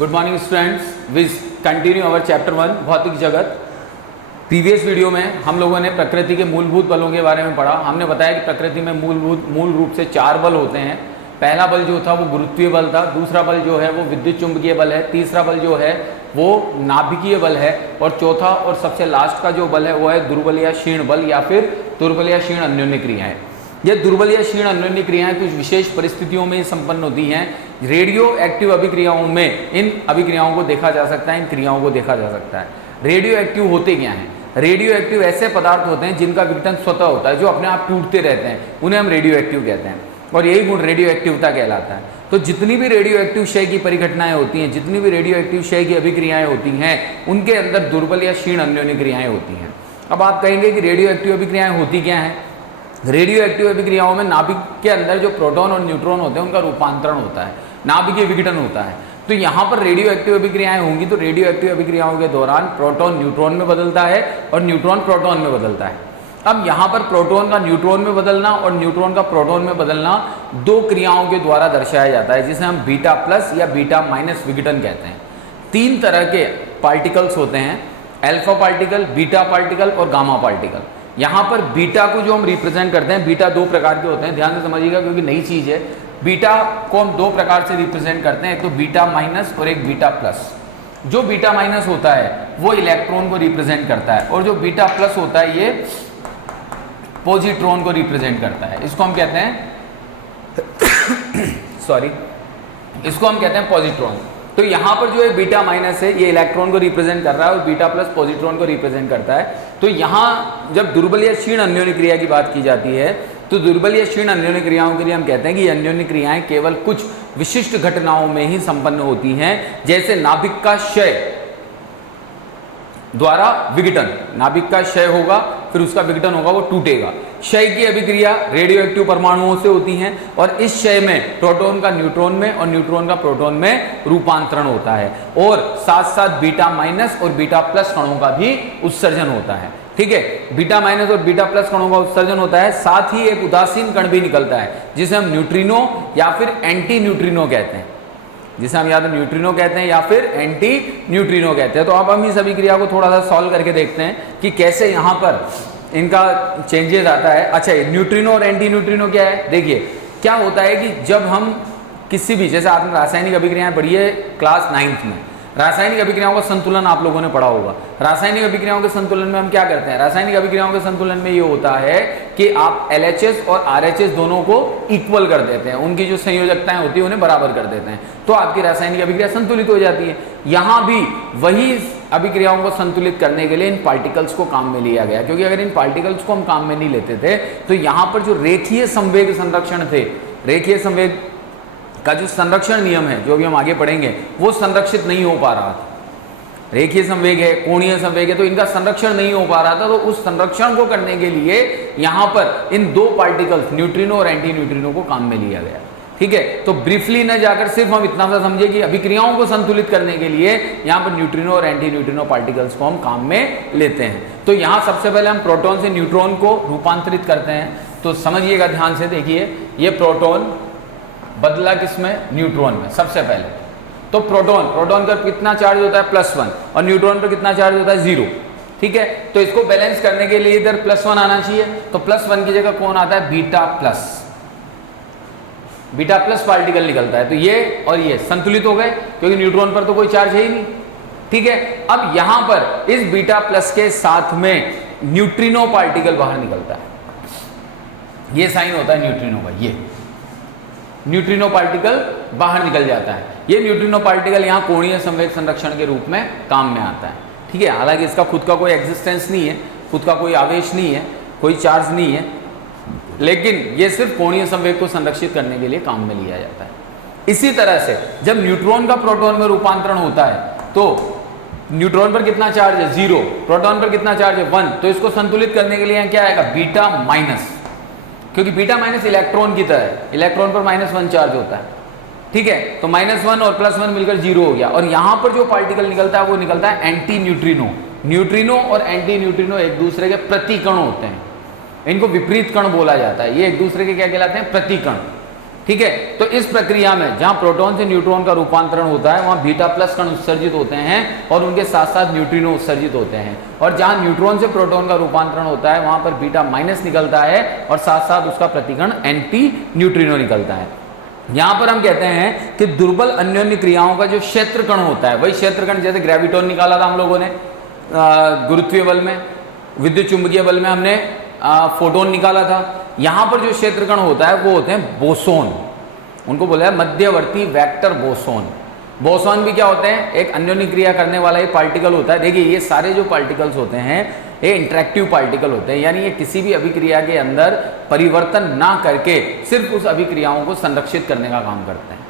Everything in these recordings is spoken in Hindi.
Good morning students, with continue our chapter 1 भौतिक जगत। प्रीवियस वीडियो में हम लोगों ने प्रकृति के मूलभूत बलों के बारे में पढ़ा। हमने बताया कि प्रकृति में मूल रूप से 4 बल होते हैं। पहला बल जो था वो गुरुत्वीय बल था, दूसरा बल जो है वो विद्युत चुंबकीय बल है, तीसरा बल जो है वो नाभिकीय बल है, और चौथा और सबसे लास्ट का जो बल है वो है दुर्बल या क्षीण बल या फिर दुर्बल या क्षीण अन्योन्य क्रियाएं। ये दुर्बल या क्षीण अन्योन्य क्रियाएं कुछ विशेष परिस्थितियों में संपन्न होती हैं। रेडियो एक्टिव अभिक्रियाओं में इन अभिक्रियाओं को देखा जा सकता है, इन क्रियाओं को देखा जा सकता है। रेडियो एक्टिव होते क्या हैं? रेडियो एक्टिव ऐसे पदार्थ होते हैं जिनका विघटन स्वतः होता है, जो अपने आप टूटते रहते हैं, उन्हें हम रेडियो एक्टिव कहते हैं, और यही गुण रेडियो एक्टिवता कहलाता है। तो जितनी भी रेडियो एक्टिव क्षय की परिघटनाएं होती हैं, जितनी भी रेडियो एक्टिव क्षय की अभिक्रियाएं होती हैं, उनके अंदर दुर्बल या क्षीण अन्योन्य क्रियाएं होती हैं। अब आप कहेंगे कि रेडियो एक्टिव अभिक्रियाएं होती क्या हैं? रेडियो एक्टिव अभिक्रियाओं में नाभिक के अंदर जो प्रोटॉन और न्यूट्रॉन होते हैं उनका रूपांतरण होता है, नाभिकीय विघटन होता है। तो यहाँ पर रेडियो एक्टिव अभिक्रियाएं होंगी तो रेडियो एक्टिव अभिक्रियाओं के दौरान प्रोटॉन न्यूट्रॉन में बदलता है और न्यूट्रॉन प्रोटॉन में बदलता है। अब यहाँ पर प्रोटॉन का न्यूट्रॉन में बदलना और न्यूट्रॉन का प्रोटॉन में बदलना 2 क्रियाओं के द्वारा दर्शाया जाता है, जिसे हम बीटा प्लस या बीटा माइनस विघटन कहते हैं। 3 तरह के पार्टिकल्स होते हैं, अल्फा पार्टिकल, बीटा पार्टिकल और गामा पार्टिकल। यहाँ पर बीटा को जो हम रिप्रेजेंट करते हैं, बीटा 2 प्रकार के होते हैं, ध्यान से समझिएगा क्योंकि नई चीज़ है। बीटा को हम 2 प्रकार से रिप्रेजेंट करते हैं, एक तो बीटा माइनस और एक बीटा प्लस। जो बीटा माइनस होता है वो इलेक्ट्रॉन को रिप्रेजेंट करता है, और जो बीटा प्लस होता है ये पॉजिट्रॉन को रिप्रेजेंट करता है। इसको हम कहते हैं सॉरी, इसको हम कहते हैं पॉजिट्रॉन। तो यहाँ पर जो है बीटा माइनस है ये इलेक्ट्रॉन को रिप्रेजेंट कर रहा है और बीटा प्लस पॉजिट्रॉन को रिप्रेजेंट करता है। तो यहाँ जब दुर्बल या क्षीण अन्योन्य क्रिया की बात की जाती है तो दुर्बल या क्षीण अन्योन्य क्रियाओं के लिए हम कहते हैं कि अन्योन्य क्रियाएं केवल कुछ विशिष्ट घटनाओं में ही संपन्न होती हैं, जैसे नाभिक का क्षय द्वारा विघटन। नाभिक का क्षय होगा, फिर उसका विघटन होगा, वो टूटेगा। क्षय की अभिक्रिया रेडियो एक्टिव परमाणुओं से होती हैं, और इस क्षय में प्रोटॉन का न्यूट्रॉन में और न्यूट्रॉन का प्रोटॉन में रूपांतरण होता है, और साथ साथ बीटा माइनस और बीटा प्लस कणों का भी उत्सर्जन होता है। ठीक है, बीटा माइनस और बीटा प्लस कणों का उत्सर्जन होता है, साथ ही एक उदासीन कण भी निकलता है जिसे हम न्यूट्रिनो या फिर एंटी न्यूट्रिनो कहते हैं, जिसे हम या तो न्यूट्रिनो कहते हैं या फिर एंटी न्यूट्रिनो कहते हैं। तो अब हम इस अभिक्रिया को थोड़ा सा सॉल्व करके देखते हैं कि कैसे यहाँ पर इनका चेंजेस आता है। अच्छा, न्यूट्रिनो और एंटी न्यूट्रिनो क्या है? देखिए क्या होता है कि जब हम किसी भी, जैसे आपने रासायनिक अभिक्रियाएं पढ़ी है क्लास 9th में, रासायनिक अभिक्रियाओं का संतुलन आप लोगों ने पढ़ा होगा। रासायनिक अभिक्रियाओं के संतुलन में हम क्या करते हैं? रासायनिक अभिक्रियाओं के संतुलन में ये होता है कि आप LHS और RHS दोनों को इक्वल कर देते हैं, उनकी जो संयोजकताएं होती है उन्हें बराबर कर देते हैं, तो आपकी रासायनिक अभिक्रिया संतुलित हो जाती है। यहाँ भी वही अभिक्रियाओं को संतुलित करने के लिए इन पार्टिकल्स को काम में लिया गया, क्योंकि अगर इन पार्टिकल्स को हम काम में नहीं लेते थे तो यहाँ पर जो रेखीय संवेग संरक्षण थे, रेखीय संवेग का जो संरक्षण नियम है जो भी हम आगे पढ़ेंगे, वो संरक्षित नहीं हो पा रहा था। रेखीय संवेग है, कोणीय संवेग है, तो इनका संरक्षण नहीं हो पा रहा था। तो उस संरक्षण को करने के लिए यहाँ पर इन 2 पार्टिकल्स न्यूट्रिनो और एंटी न्यूट्रिनो को काम में लिया गया। ठीक है, तो ब्रीफली न जाकर सिर्फ हम इतना सा समझे कि अभिक्रियाओं को संतुलित करने के लिए यहाँ पर न्यूट्रिनो और एंटी न्यूट्रिनो पार्टिकल्स को हम काम में लेते हैं। तो यहाँ सबसे पहले हम प्रोटॉन से न्यूट्रॉन को रूपांतरित करते हैं। तो समझिएगा ध्यान से, देखिए ये प्रोटॉन बदला किसमें? न्यूट्रॉन में। सबसे पहले तो प्रोटॉन पर कितना चार्ज होता है? +1, और न्यूट्रॉन पर कितना चार्ज होता है? 0। ठीक है, तो इसको बैलेंस करने के लिए इधर +1 आना चाहिए, तो +1 की जगह कौन आता है? बीटा प्लस पार्टिकल निकलता है। तो ये और ये संतुलित हो गए, क्योंकि न्यूट्रॉन पर तो कोई चार्ज है ही नहीं। ठीक है, अब यहां पर इस बीटा प्लस के साथ में न्यूट्रिनो पार्टिकल बाहर निकलता है। ये साइन होता है न्यूट्रिनो का, ये न्यूट्रिनो पार्टिकल बाहर निकल जाता है। ये न्यूट्रिनो पार्टिकल यहाँ कोणीय संवेग संरक्षण के रूप में काम में आता है। ठीक है, हालांकि इसका खुद का कोई एग्जिस्टेंस नहीं है, खुद का कोई आवेश नहीं है, कोई चार्ज नहीं है, लेकिन ये सिर्फ कोणीय संवेग को संरक्षित करने के लिए काम में लिया जाता है। इसी तरह से जब न्यूट्रॉन का प्रोटॉन में रूपांतरण होता है तो न्यूट्रॉन पर कितना चार्ज है? 0, प्रोटॉन पर कितना चार्ज है? 1। तो इसको संतुलित करने के लिए क्या आएगा? बीटा माइनस, क्योंकि बीटा माइनस इलेक्ट्रॉन की तरह है, इलेक्ट्रॉन पर -1 चार्ज होता है। ठीक है, तो -1 और +1 मिलकर 0 हो गया, और यहाँ पर जो पार्टिकल निकलता है वो निकलता है एंटी न्यूट्रिनो। न्यूट्रिनो और एंटी न्यूट्रिनो एक दूसरे के प्रतिकण होते हैं, इनको विपरीत कण बोला जाता है। ये एक दूसरे के क्या कहलाते हैं? प्रतिकण। ठीक है। तो इस प्रक्रिया में जहां प्रोटॉन से न्यूट्रॉन का रूपांतरण होता है वहां बीटा प्लस कण उत्सर्जित होते हैं और उनके साथ साथ न्यूट्रिनो उत्सर्जित होते हैं, और जहां न्यूट्रॉन से प्रोटॉन का रूपांतरण होता है वहां पर बीटा माइनस निकलता है और साथ साथ उसका प्रतिकण एंटी न्यूट्रिनो निकलता है। यहां पर हम कहते हैं कि दुर्बल अन्योन्य क्रियाओं का जो क्षेत्र कण होता है, वही क्षेत्र कण, जैसे ग्रेविटॉन निकाला था हम लोगों ने गुरुत्वीय बल में, विद्युत चुंबकीय बल में हमने फोटोन निकाला था। यहां पर जो क्षेत्र कण होता है वो होते हैं बोसोन, उनको बोला है मध्यवर्ती वेक्टर बोसोन। बोसोन भी क्या होते हैं, एक अन्योन्य क्रिया करने वाला एक पार्टिकल होता है। देखिए ये सारे जो पार्टिकल्स होते हैं ये इंटरेक्टिव पार्टिकल होते हैं, यानी ये किसी भी अभिक्रिया के अंदर परिवर्तन ना करके सिर्फ उस अभिक्रियाओं को संरक्षित करने का काम करते हैं।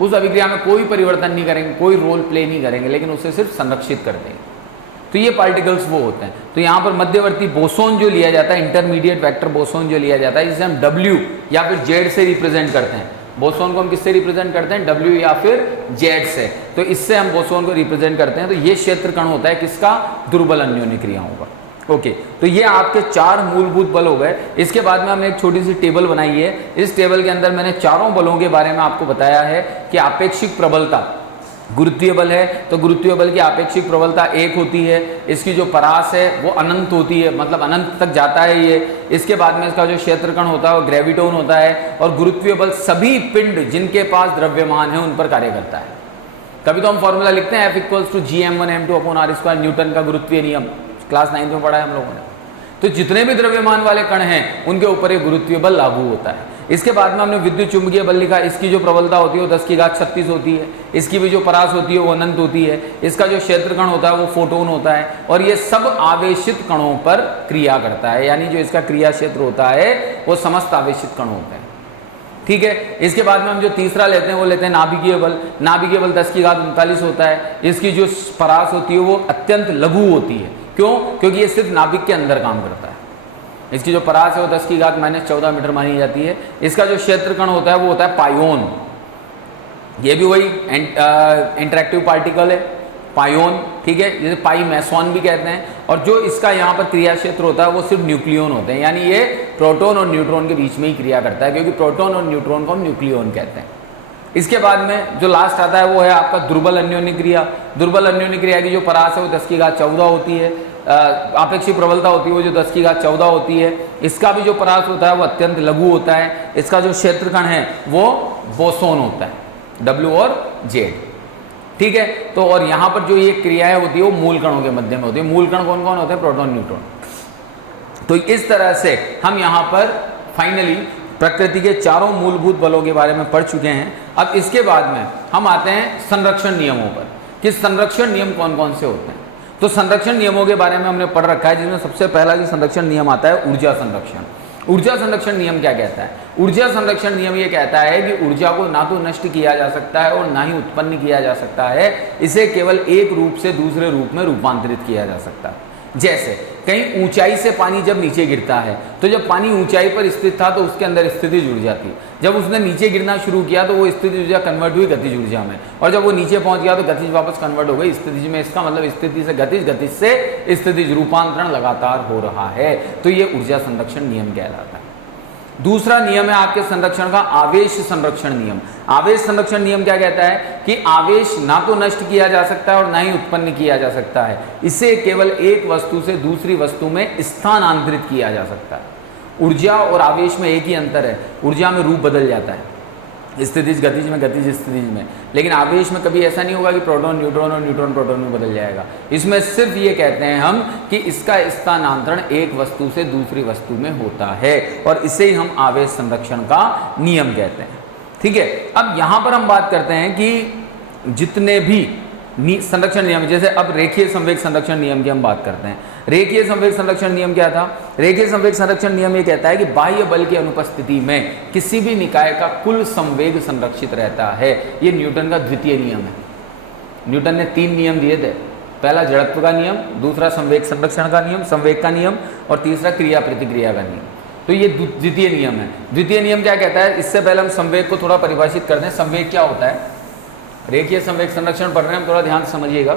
उस अभिक्रिया में कोई परिवर्तन नहीं करेंगे, कोई रोल प्ले नहीं करेंगे, लेकिन उसे सिर्फ संरक्षित कर देंगे। तो ये पार्टिकल्स वो होते हैं। तो यहाँ पर मध्यवर्ती बोसोन जो लिया जाता है, इंटरमीडिएट वेक्टर बोसोन जो लिया जाता है, जिसे हम W या फिर Z से रिप्रेजेंट करते हैं। बोसोन को हम किससे रिप्रेजेंट करते हैं, W या फिर Z से। तो इससे हम बोसोन को रिप्रेजेंट करते हैं। तो ये क्षेत्र कण होता है किसका, दुर्बल अन्योन्य क्रियाओं का। ओके, तो ये आपके 4 मूलभूत बल हो गए। इसके बाद में हमने एक छोटी सी टेबल बनाई है। इस टेबल के अंदर मैंने चारों बलों के बारे में आपको बताया है कि आपेक्षिक प्रबलता, गुरुत्वीय बल है तो गुरुत्वीय बल की आपेक्षिक प्रबलता 1 होती है। इसकी जो परास है वो अनंत होती है, मतलब अनंत तक जाता है ये। इसके बाद में इसका जो क्षेत्रकण होता है वो ग्रेविटोन होता है। और गुरुत्वीय बल सभी पिंड जिनके पास द्रव्यमान है उन पर कार्य करता है। कभी तो हम फॉर्मूला लिखते हैं F=gm1m2/r², न्यूटन का गुरुत्वीय नियम, क्लास 9 में पढ़ा है हम लोगों ने। तो जितने भी द्रव्यमान वाले कण हैं उनके ऊपर ये गुरुत्वीय बल लागू होता है। इसके बाद में हमने विद्युत चुंबकीय बल लिखा। इसकी जो प्रबलता होती है वो 10⁻36 होती है। इसकी भी जो परास होती है वो अनंत होती है। इसका जो क्षेत्रकण होता है वो फोटोन होता है। और ये सब आवेशित कणों पर क्रिया करता है, यानी जो इसका क्रिया क्षेत्र होता है वो समस्त आवेशित कण होते हैं। ठीक है। इसके बाद में हम जो तीसरा लेते हैं वो लेते हैं नाभिकीय बल। नाभिकीय बल 10⁻39 होता है। इसकी जो परास होती है वो अत्यंत लघु होती है। क्यों? क्योंकि ये सिर्फ नाभिक के अंदर काम करता है। इसकी जो परास है वो 10⁻14 मीटर मानी जाती है। इसका जो क्षेत्रकण होता है वो होता है पायोन। ये भी वही इंटरेक्टिव पार्टिकल है, पायोन। ठीक है, जिसे पाई मैसोन भी कहते हैं। और जो इसका यहाँ पर क्रिया क्षेत्र होता है वो सिर्फ न्यूक्लियन होते हैं, यानी ये प्रोटॉन और न्यूट्रॉन के बीच में ही क्रिया करता है, क्योंकि प्रोटॉन और न्यूट्रॉन को हम न्यूक्लियन कहते हैं। इसके बाद में जो लास्ट आता है वो है आपका दुर्बल अन्योन्य क्रिया। दुर्बल अन्योन्य क्रिया की जो परास है वो 10⁻14 होती है। आपेक्षिक प्रबलता होती है वो जो 10⁻14 होती है। इसका भी जो परास होता है वो अत्यंत लघु होता है। इसका जो क्षेत्रकण है वो बोसोन होता है, W और Z। ठीक है। तो और यहाँ पर जो ये क्रियाएं होती है वो मूल कणों के मध्य में होती है। मूल कण कौन कौन होते हैं, प्रोटॉन न्यूट्रॉन। तो इस तरह से हम यहाँ पर फाइनली प्रकृति के चारों मूलभूत बलों के बारे में पढ़ चुके हैं। अब इसके बाद में हम आते हैं संरक्षण नियमों पर, कि संरक्षण नियम कौन कौन से होते हैं। तो संरक्षण नियमों के बारे में हमने पढ़ रखा है, जिसमें सबसे पहला जो संरक्षण नियम आता है ऊर्जा संरक्षण। ऊर्जा संरक्षण नियम क्या कहता है? ऊर्जा संरक्षण नियम ये कहता है कि ऊर्जा को ना तो नष्ट किया जा सकता है और ना ही उत्पन्न किया जा सकता है। इसे केवल एक रूप से दूसरे रूप में रूपांतरित किया जा सकता है। जैसे कहीं ऊंचाई से पानी जब नीचे गिरता है, तो जब पानी ऊंचाई पर स्थित था तो उसके अंदर स्थितिज ऊर्जा थी। जब उसने नीचे गिरना शुरू किया तो वो स्थितिज ऊर्जा कन्वर्ट हुई गतिज ऊर्जा में, और जब वो नीचे पहुंच गया तो गतिज वापस कन्वर्ट हो गई स्थितिज में। इसका मतलब स्थिति से गतिज, गतिज से स्थितिज, रूपांतरण लगातार हो रहा है। तो ये ऊर्जा संरक्षण नियम कहलाता है। दूसरा नियम है आपके संरक्षण का आवेश संरक्षण नियम। आवेश संरक्षण नियम क्या कहता है कि आवेश ना तो नष्ट किया जा सकता है और ना ही उत्पन्न किया जा सकता है। इसे केवल एक वस्तु से दूसरी वस्तु में स्थानांतरित किया जा सकता है। ऊर्जा और आवेश में एक ही अंतर है, ऊर्जा में रूप बदल जाता है, स्थितिज गतिज में, गतिज स्थितिज में। लेकिन आवेश में कभी ऐसा नहीं होगा कि प्रोटॉन न्यूट्रॉन और न्यूट्रॉन प्रोटॉन में बदल जाएगा। इसमें सिर्फ ये कहते हैं हम कि इसका स्थानांतरण एक वस्तु से दूसरी वस्तु में होता है, और इसे ही हम आवेश संरक्षण का नियम कहते हैं। ठीक है। अब यहाँ पर हम बात करते हैं कि जितने भी संरक्षण नियम, जैसे अब रेखीय संवेग संरक्षण नियम की हम बात करते हैं। रेखीय संवेग संरक्षण नियम क्या था? रेखीय संवेग संरक्षण नियम ये कहता है कि बाह्य बल की अनुपस्थिति में किसी भी निकाय का कुल संवेग संरक्षित रहता है। ये न्यूटन का द्वितीय नियम है। न्यूटन ने 3 नियम दिए थे। पहला जड़त्व का नियम, दूसरा संवेग संरक्षण का नियम, संवेग का नियम, और तीसरा क्रिया प्रतिक्रिया का नियम। तो ये द्वितीय नियम है। द्वितीय नियम क्या कहता है? इससे पहले हम संवेग को थोड़ा परिभाषित करते हैं। संवेग क्या होता है? रेखीय संवेग संरक्षण पढ़ रहे हैं हम, थोड़ा ध्यान से समझिएगा।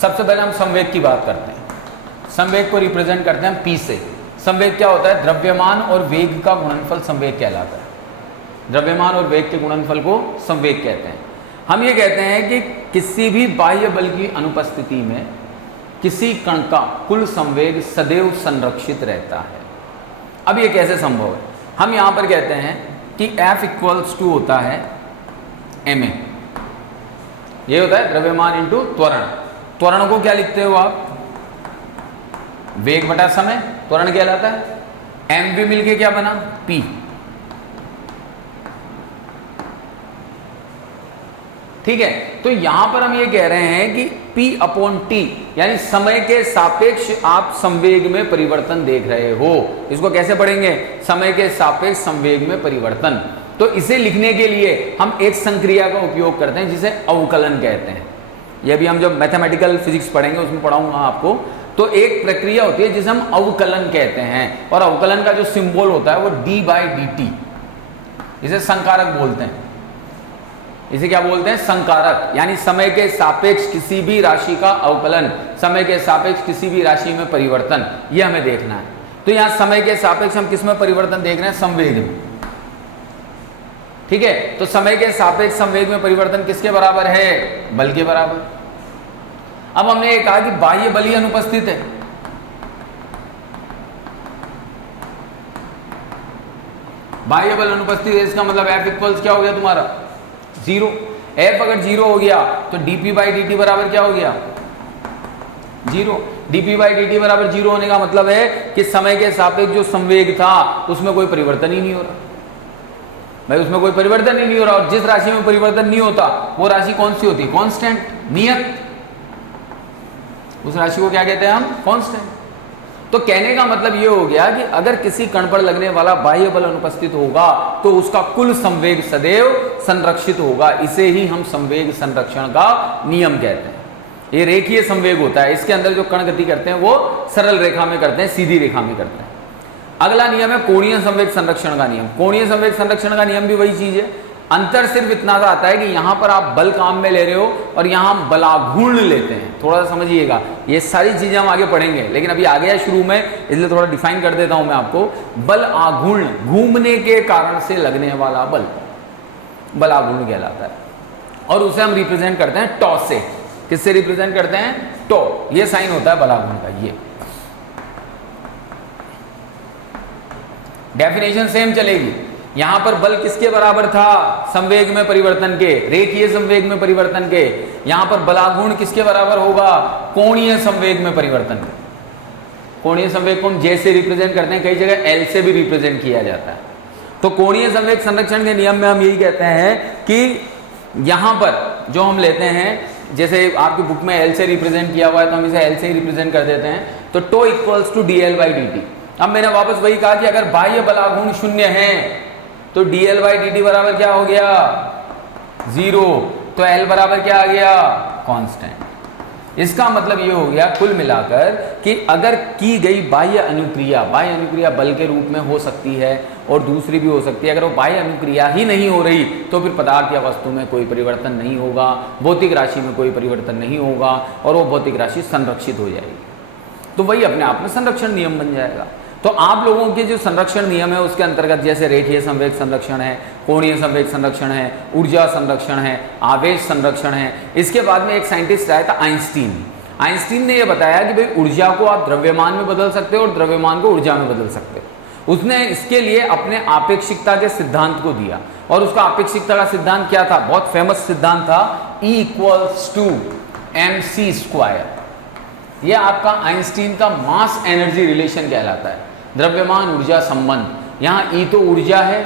सबसे पहले हम संवेग की बात करते हैं। संवेग को रिप्रेजेंट करते हैं P से। संवेग क्या होता है? द्रव्यमान और वेग का गुणनफल संवेग कहलाता है। द्रव्यमान और वेग के गुणनफल को संवेग कहते हैं। हम ये कहते हैं कि किसी भी बाह्य बल की अनुपस्थिति में किसी कण का कुल संवेग सदैव संरक्षित रहता है। अब ये कैसे संभव है? हम यहां पर कहते हैं कि F इक्वल्स टू होता है ma, ये होता है द्रव्यमान इंटू त्वरण। त्वरण को क्या लिखते हो आप? वेग बटा समय, त्वरण कहलाता है। mv मिलके क्या बना? p। ठीक है, तो यहां पर हम ये कह रहे हैं कि P अपॉन T यानी समय के सापेक्ष आप संवेग में परिवर्तन देख रहे हो। इसको कैसे पढ़ेंगे? समय के सापेक्ष संवेग में परिवर्तन। तो इसे लिखने के लिए हम एक संक्रिया का उपयोग करते हैं जिसे अवकलन कहते हैं। यह भी हम जब मैथमेटिकल फिजिक्स पढ़ेंगे उसमें पढ़ाऊंगा आपको। तो एक प्रक्रिया होती है जिसे हम अवकलन कहते हैं, और अवकलन का जो सिंबल होता है वो d/dt, इसे संकारक बोलते हैं। इसे क्या बोलते हैं? संकारक। यानी समय के सापेक्ष किसी भी राशि का अवकलन, समय के सापेक्ष किसी भी राशि में परिवर्तन, यह हमें देखना है। तो यहां समय के सापेक्ष हम किस में परिवर्तन देख रहे हैं? संवेग में। ठीक है, तो समय के सापेक्ष संवेग में परिवर्तन किसके बराबर है? बल के बराबर। अब हमने ये कहा कि बाह्य बल ही अनुपस्थित है। बाह्य बल अनुपस्थित है, इसका मतलब F इक्वल्स क्या हो गया तुम्हारा? 0। F अगर 0 हो गया तो dp/dt बराबर क्या हो गया? 0। dp/dt बराबर 0 होने का मतलब है कि समय के सापेक्ष जो संवेग था उसमें कोई परिवर्तन ही नहीं हो रहा भाई, उसमें कोई परिवर्तन ही नहीं हो रहा। और जिस राशि में परिवर्तन नहीं होता वो राशि कौन सी होती है? कांस्टेंट, नियत। उस राशि को क्या कहते हैं हम? कांस्टेंट। तो कहने का मतलब ये हो गया कि अगर किसी कण पर लगने वाला बाह्य बल अनुपस्थित होगा तो उसका कुल संवेग सदैव संरक्षित होगा। इसे ही हम संवेग संरक्षण का नियम कहते हैं। ये रेखीय संवेग होता है, इसके अंदर जो कण गति करते हैं वो सरल रेखा में करते हैं, सीधी रेखा में करते हैं। अगला नियम है कोणीय संवेग संरक्षण का नियम। कोणीय संवेग संरक्षण का नियम भी वही चीज है, अंतर सिर्फ इतना सा आता है कि यहां पर आप बल काम में ले रहे हो और यहां हम बलाघूर्ण लेते हैं। थोड़ा सा समझिएगा, ये सारी चीजें हम आगे पढ़ेंगे, लेकिन अभी आ गया शुरू में इसलिए थोड़ा डिफाइन कर देता हूं मैं आपको। बल आघूर्ण, घूमने के कारण से लगने वाला बल बलाघूर्ण कहलाता है, और उसे हम रिप्रेजेंट करते हैं टॉ से। किससे रिप्रेजेंट करते हैं? टॉ। ये साइन होता है बलाघूर्ण का। ये डेफिनेशन सेम चलेगी। यहां पर बल किसके बराबर था? संवेग में परिवर्तन के, रेखीय संवेग में परिवर्तन के। यहां पर बलाघूर्ण किसके बराबर होगा? कोणीय संवेग में परिवर्तन के। कोणीय संवेग को हम जैसे रिप्रेजेंट करते हैं, कई जगह एल से भी रिप्रेजेंट किया जाता है। तो कोणीय संवेग संरक्षण के नियम में हम यही कहते हैं कि यहां पर जो हम लेते हैं, जैसे आपकी बुक में एल से रिप्रेजेंट किया हुआ है तो हम इसे एल से ही रिप्रेजेंट कर देते हैं। तो टो इक्वल्स टू dl/dt। अब मैंने वापस वही कहा कि अगर बाह्य बलाघूर्ण शून्य है तो dl/dt बराबर क्या हो गया? 0। तो L बराबर क्या आ गया? कांस्टेंट। इसका मतलब ये हो गया कुल मिलाकर कि अगर की गई बाह्य अनुक्रिया बल के रूप में हो सकती है और दूसरी भी हो सकती है। अगर वो बाह्य अनुक्रिया ही नहीं हो रही तो फिर पदार्थ या वस्तु में कोई परिवर्तन नहीं होगा, भौतिक राशि में कोई परिवर्तन नहीं होगा और वो भौतिक राशि संरक्षित हो जाएगी। तो वही अपने आप में संरक्षण नियम बन जाएगा। तो आप लोगों के जो संरक्षण नियम है उसके अंतर्गत जैसे रेखीय संवेग संरक्षण है, कोणीय संवेग संरक्षण है, ऊर्जा संरक्षण है, आवेश संरक्षण है। इसके बाद में एक साइंटिस्ट आया था आइंस्टीन। आइंस्टीन ने यह बताया कि भाई ऊर्जा को आप द्रव्यमान में बदल सकते हो और द्रव्यमान को ऊर्जा में बदल सकते हो। उसने इसके लिए अपने आपेक्षिकता के सिद्धांत को दिया, और उसका आपेक्षिकता का सिद्धांत क्या था? बहुत फेमस सिद्धांत था, E इक्वल्स टू mc²। यह आपका आइंस्टीन का मास एनर्जी रिलेशन कहलाता है, द्रव्यमान ऊर्जा संबंध। यहां E तो ऊर्जा है,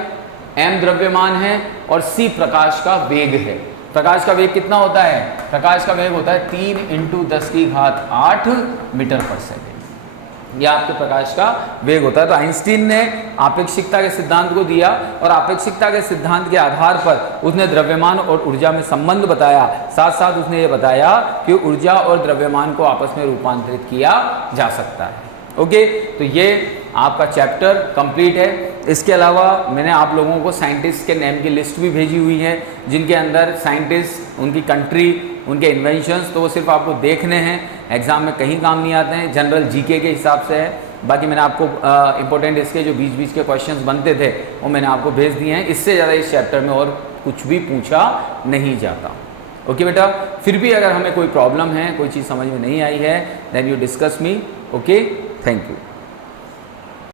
m द्रव्यमान है और c प्रकाश का वेग है। प्रकाश का वेग कितना होता है? प्रकाश का वेग होता है 3 × 10⁸ मीटर पर सेकेंड। यह आपके प्रकाश का वेग होता है। तो आइंस्टीन ने आपेक्षिकता के सिद्धांत को दिया, और आपेक्षिकता के सिद्धांत के आधार पर उसने द्रव्यमान और ऊर्जा में संबंध बताया। साथ साथ उसने ये बताया कि ऊर्जा और द्रव्यमान को आपस में रूपांतरित किया जा सकता है। ओके, तो ये आपका चैप्टर कंप्लीट है। इसके अलावा मैंने आप लोगों को साइंटिस्ट के नेम की लिस्ट भी भेजी हुई है, जिनके अंदर साइंटिस्ट, उनकी कंट्री उनके इन्वेंशंस, तो वो सिर्फ आपको देखने हैं, एग्जाम में कहीं काम नहीं आते हैं, जनरल जीके के हिसाब से है। बाकी मैंने आपको इंपॉर्टेंट इसके जो बीच बीच के क्वेश्चंस बनते थे वो मैंने आपको भेज दिए हैं। इससे ज़्यादा इस चैप्टर में और कुछ भी पूछा नहीं जाता। ओके बेटा, फिर भी अगर हमें कोई प्रॉब्लम है, कोई चीज़ समझ में नहीं आई है, then you discuss me. Okay, thank you.